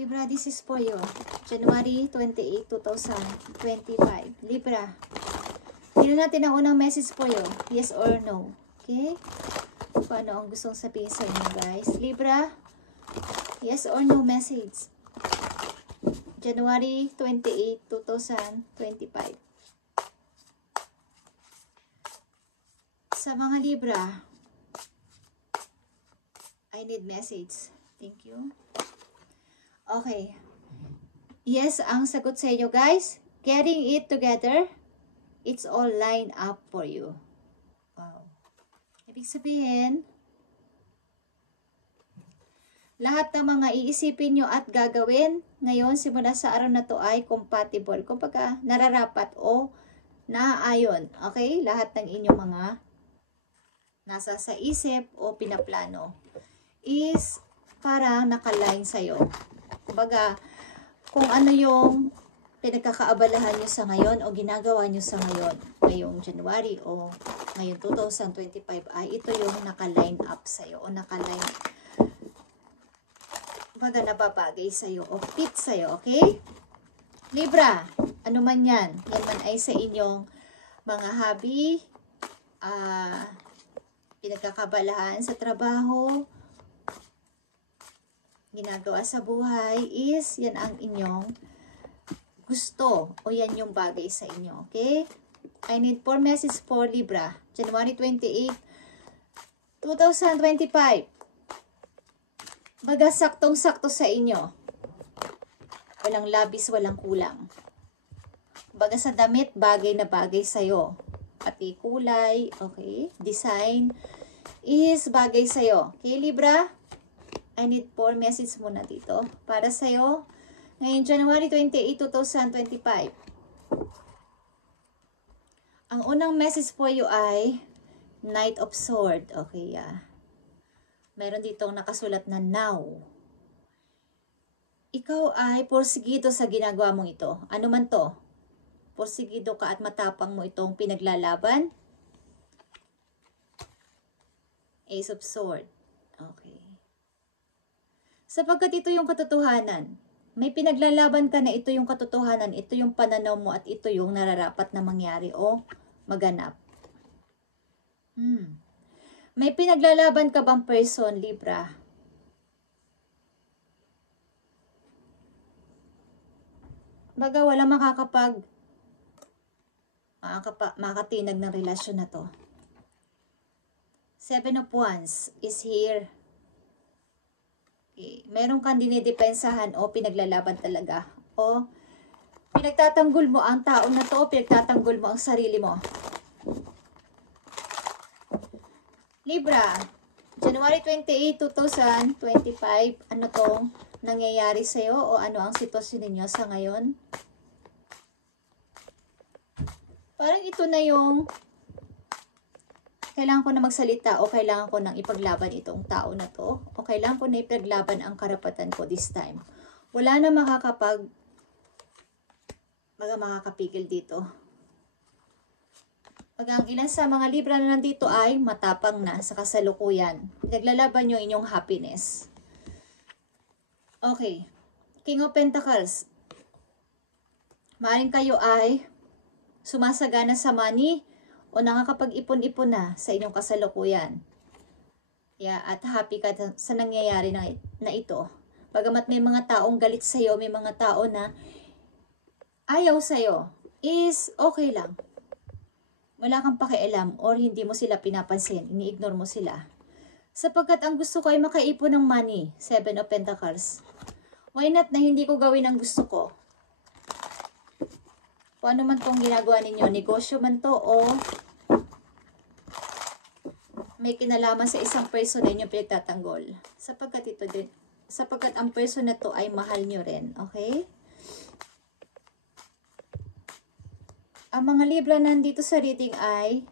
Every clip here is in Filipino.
Libra, this is for you. January 28, 2025. Libra. Tignan natin ang unang message for you. Yes or no. Okay? Paano ang gustong sabihin sa inyo, guys? Libra. Yes or no message. January 28, 2025. Sa mga Libra, I need message. Thank you. Okay. Yes, ang sagot sa inyo, guys. Getting it together. It's all lined up for you. Wow. Ibig sabihin, lahat ng mga iisipin nyo at gagawin ngayon simula sa araw na to ay compatible. Kumbaga, nararapat o naaayon. Okay? Lahat ng inyong mga nasa sa isip o pinaplano is parang nakaline sa'yo. Kumbaga, kung ano yung pinagkakaabalahan nyo sa ngayon o ginagawa nyo sa ngayon, ngayong January o ngayon 2025 ay ito yung naka-line up sa'yo o naka-line, kumbaga nababagay sa'yo o fit sa'yo, okay? Libra, ano man yan man ay sa inyong mga hobby, pinagkakabalahan sa trabaho, ginagawa sa buhay, is yan ang inyong gusto o yan yung bagay sa inyo, okay? I need 4 message for Libra, January 28, 2025. Baga saktong-sakto sa inyo. Walang labis, walang kulang. Baga sa damit, bagay na bagay sa'yo. Pati kulay, okay? Design is bagay sa'yo. Okay, Libra? I need 4 message muna dito para sa'yo. Ngayon, January 28, 2025. Ang unang message po you ay Knight of Swords. Okay, meron ditong nakasulat na now. Ikaw ay porsigido sa ginagawa mong ito. Ano man to? Porsigido ka at matapang mo itong pinaglalaban. Ace of Swords. Okay. Sapagkat ito yung katotohanan. May pinaglalaban ka na ito yung katotohanan, ito yung pananaw mo at ito yung nararapat na mangyari o maganap. May pinaglalaban ka bang person, Libra? Baga wala makatinag ng relasyon na to. 7 of Wands is here. Okay. Meron kang dinidepensahan o pinaglalaban talaga. O pinagtatanggol mo ang tao na to o pinagtatanggol mo ang sarili mo. Libra, January 28, 2025, ano tong nangyayari sa'yo o ano ang sitwasyon ninyo sa ngayon? Parang ito na yung kailangan ko na magsalita o kailangan ko nang ipaglaban itong tao na to o kailangan ko na ipaglaban ang karapatan ko this time. Wala na makakapigil dito. Pag ang ilan sa mga Libra na nandito ay matapang na sa kasalukuyan. Naglalaban yung inyong happiness. Okay. King of Pentacles. Maaaring kayo ay sumasagana sa money o nakakapag-ipon-ipon na sa inyong kasalukuyan. At happy ka sa nangyayari na ito. Bagamat may mga taong galit sa'yo, may mga tao na ayaw sa'yo, is okay lang. Wala kang pakialam or hindi mo sila pinapansin, ini-ignore mo sila. Sapagkat ang gusto ko ay makaipon ng money, 7 of Pentacles. Why not na hindi ko gawin ang gusto ko? Kung ano man tong ginagawa ninyo, negosyo man to o may kinalaman sa isang person na inyong pinagtatanggol. Sapagkat ang person na to ay mahal nyo rin, okay? Ang mga Libra nandito sa reading ay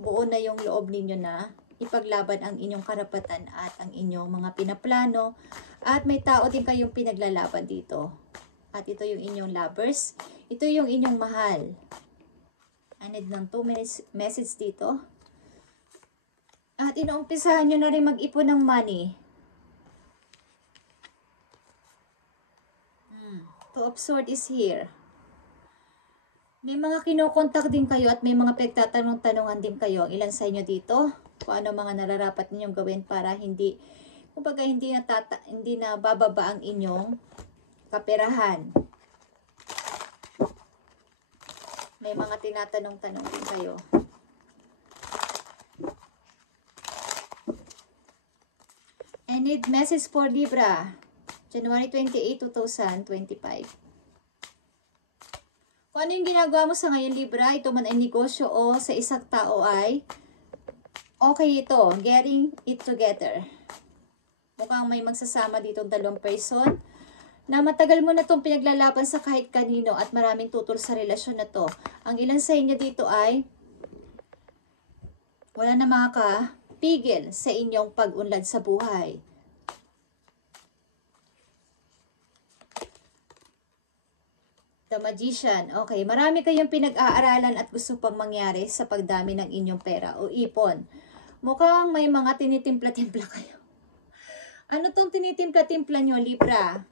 buo na yung loob ninyo na ipaglaban ang inyong karapatan at ang inyong mga pinaplano at may tao din kayong pinaglalaban dito. At ito yung inyong lovers. Ito yung inyong mahal. I need ng 2 minutes message dito. At inuumpisahan nyo na rin mag-ipon ng money. Two of Swords is here. May mga kinokontak din kayo at may mga pagtatanong-tanungan din kayo. Ang ilan sa inyo dito, kung ano mga nararapat ninyong gawin para hindi, kumbaga hindi na bababa ang inyong kaperahan. May mga tinatanong-tanong din kayo. I need message for Libra, January 28, 2025. Kung ano yung ginagawa mo sa ngayon, Libra, ito man ay negosyo o sa isang tao ay okay ito, getting it together. Mukhang may magsasama dito dalawang person na matagal mo na itong pinaglalaban sa kahit kanino at maraming tutol sa relasyon na to. Ang ilan sa inyo dito ay wala na makakapigil sa inyong pag-unlad sa buhay. The Magician. Okay, marami kayong pinag-aaralan at gusto pang mangyari sa pagdami ng inyong pera o ipon. Mukhang may mga tinitimpla-timpla kayo. Ano tong tinitimpla-timpla nyo, Libra?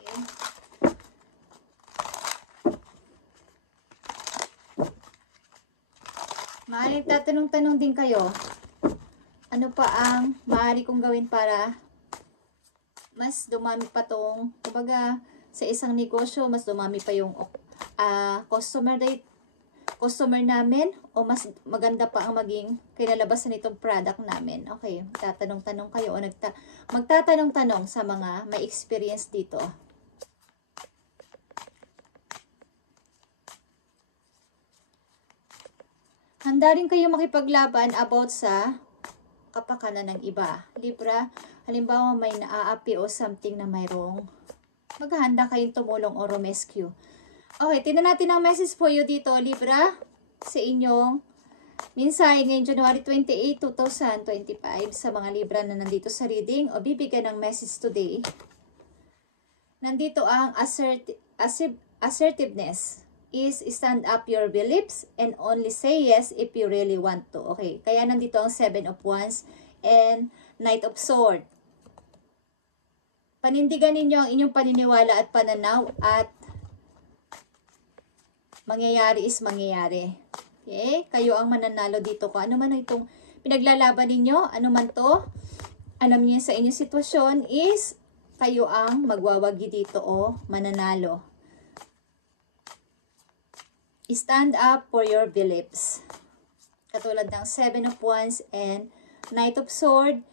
Okay. Maaaring tatanong-tanong din kayo, ano pa ang maaari kong gawin para mas dumami pa tong, kumbaga, sa isang negosyo, mas dumami pa yung customer namin o mas maganda pa ang maging kinalabasan nitong product namin. Okay, tatanong-tanong kayo o magtatanong-tanong sa mga may experience dito. Handa rin kayo makipaglaban about sa kapakanan ng iba. Libra, halimbawa may naaapi o something na mayroong maghahanda kayong tumulong o rescue. Okay, tingnan natin ang message for you dito, Libra, sa inyong mensahe ngayong January 28, 2025 sa mga Libra na nandito sa reading o bibigyan ng message today. Nandito ang assertiveness is stand up your beliefs and only say yes if you really want to. Okay, kaya nandito ang 7 of Wands and Knight of Swords. Panindigan ninyo ang inyong paniniwala at pananaw at mangyayari is mangyayari. Okay, kayo ang mananalo dito. Kung ano man itong pinaglalaban ninyo, ano man to, alam niyo sa inyong sitwasyon is kayo ang magwawagi dito o mananalo. Stand up for your beliefs. Katulad ng 7 of Wands and Knight of Swords.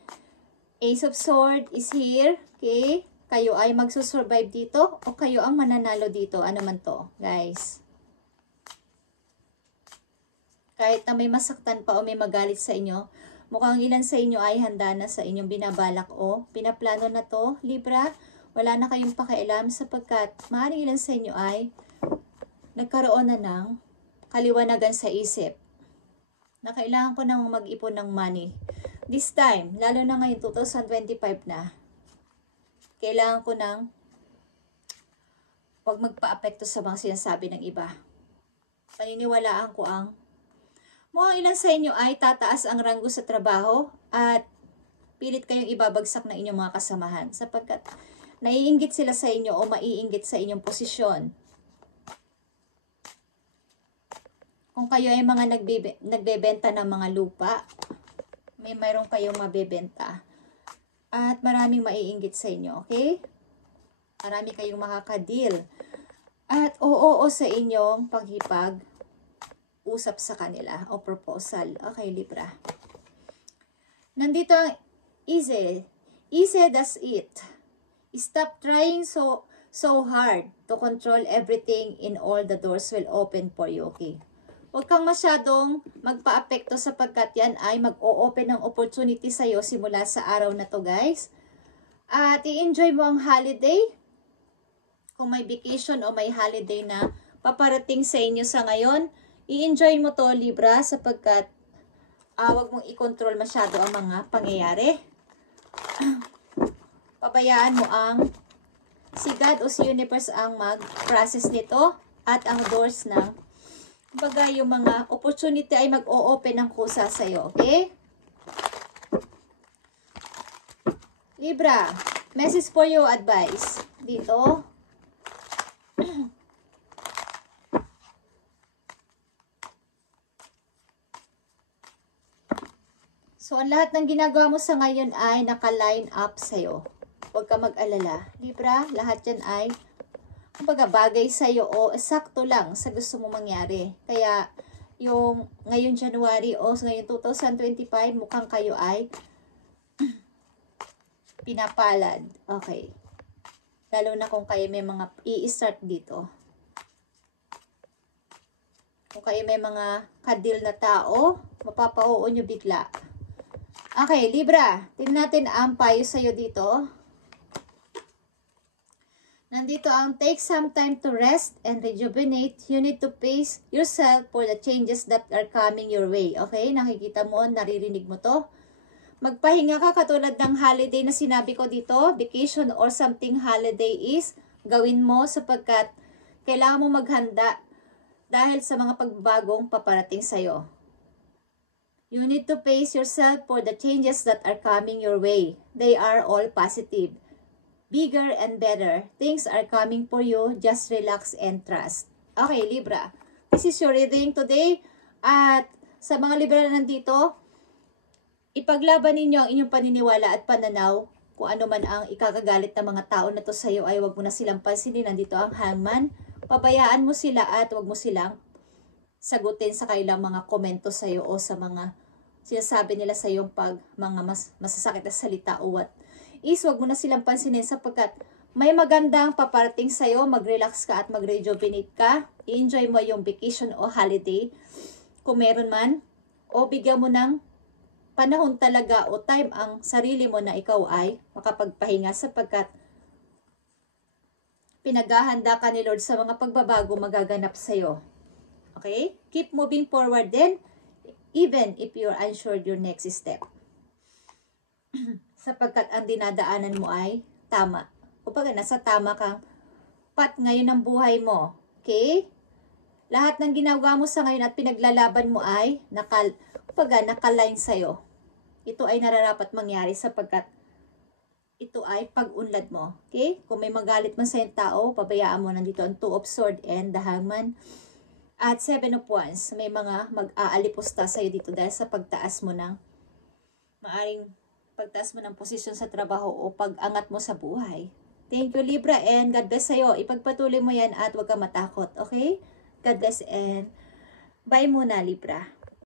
Ace of Swords is here. Okay? Kayo ay magsusurvive dito o kayo ang mananalo dito. Ano man to, guys. Kahit na may masaktan pa o may magalit sa inyo, mukhang ilan sa inyo ay handa na sa inyong binabalak o pinaplano na to, Libra. Wala na kayong pakialam sapagkat maaaring ilan sa inyo ay nagkaroon na ng kaliwanagan sa isip na kailangan ko nang mag-ipon ng money. This time, lalo na ngayon 2025 na, kailangan ko nang huwag magpa-apekto sa mga sinasabi ng iba. Paniniwalaan ko ang mukhang ilan sa inyo ay tataas ang ranggo sa trabaho at pilit kayong ibabagsak ng inyong mga kasamahan sapagkat naiinggit sila sa inyo o maiinggit sa inyong posisyon. Kung kayo ay mga nagbebenta ng mga lupa, mayroon kayong mabebenta. At maraming maiinggit sa inyo, okay? Marami kayong makakadeal. At oo sa inyong paghipag-usap sa kanila o proposal. Okay, Libra. Nandito ang easy. Easy does it. Stop trying so hard to control everything and all the doors will open for you, okay? Huwag kang masyadong magpa-apekto sapagkat yan ay mag-o-open ng opportunity sa'yo simula sa araw na to, guys. At i-enjoy mo ang holiday. Kung may vacation o may holiday na paparating sa inyo sa ngayon, i-enjoy mo to, Libra, sapagkat huwag mong i-control masyado ang mga pangyayari. Pabayaan mo ang si God o si Universe ang mag-process nito at ang doors ng kumbaga, yung mga opportunity ay mag-o-open ng kusa sa'yo, okay? Libra, Message for you, advice. Dito. So, ang lahat ng ginagawa mo sa ngayon ay naka-line up sa'yo. Huwag ka mag-alala. Libra, lahat yan ay kumbaga bagay sa'yo o sakto lang sa gusto mo mangyari. Kaya, yung ngayon January o ngayon 2025, mukhang kayo ay pinapalad. Okay. Lalo na kung kayo may mga i-start dito. Kung kayo may mga kadil na tao, mapapauo nyo bigla. Okay, Libra, tingnan natin ang payo sa'yo dito. Nandito ang take some time to rest and rejuvenate. You need to pace yourself for the changes that are coming your way. Okay, nakikita mo, naririnig mo to. Magpahinga ka katulad ng holiday na sinabi ko dito. Vacation or something holiday is gawin mo sapagkat kailangan mo maghanda dahil sa mga pagbabagong paparating sa'yo. You need to pace yourself for the changes that are coming your way. They are all positive. Bigger and better. Things are coming for you. Just relax and trust. Okay, Libra. This is your reading today. At sa mga Libra na nandito, ipaglaban ninyo ang inyong paniniwala at pananaw. Kung ano man ang ikakagalit ng mga tao na to sa iyo ay wag mo na silang pansinin. Nandito ang Hangman. Pabayaan mo sila at wag mo silang sagutin sa kailang mga komento sa iyo o sa mga sinasabi nila sa iyong mga masasakit na salita o what is, wag mo na silang pansinin sapagkat may magandang paparating sa iyo. Mag-relax ka at mag-rejuvenate ka. I-enjoy mo yung vacation o holiday kung meron man, o bigyan mo ng panahon talaga o time ang sarili mo na ikaw ay makapagpahinga sapagkat pinaghahanda ka ni Lord sa mga pagbabago magaganap sa iyo. Okay? Keep moving forward then, even if you're unsure your next step. Sapagkat ang dinadaanan mo ay tama. Kumbaga, nasa tama kang path ngayon ng buhay mo. Okay? Lahat ng ginagawa mo sa ngayon at pinaglalaban mo ay nakaline sa'yo. Ito ay nararapat mangyari sapagkat ito ay pag-unlad mo. Okay? Kung may magalit man sa iyong tao, pabayaan mo. Nandito ang Two of Swords and the Hangman. At 7 of Wands, may mga mag-aalipusta sa'yo dito dahil sa pagtaas mo ng pagtaas mo ng posisyon sa trabaho o pag-angat mo sa buhay. Thank you, Libra, and God bless sa'yo. Ipagpatuloy mo yan at huwag ka matakot, okay? God bless and bye muna, Libra.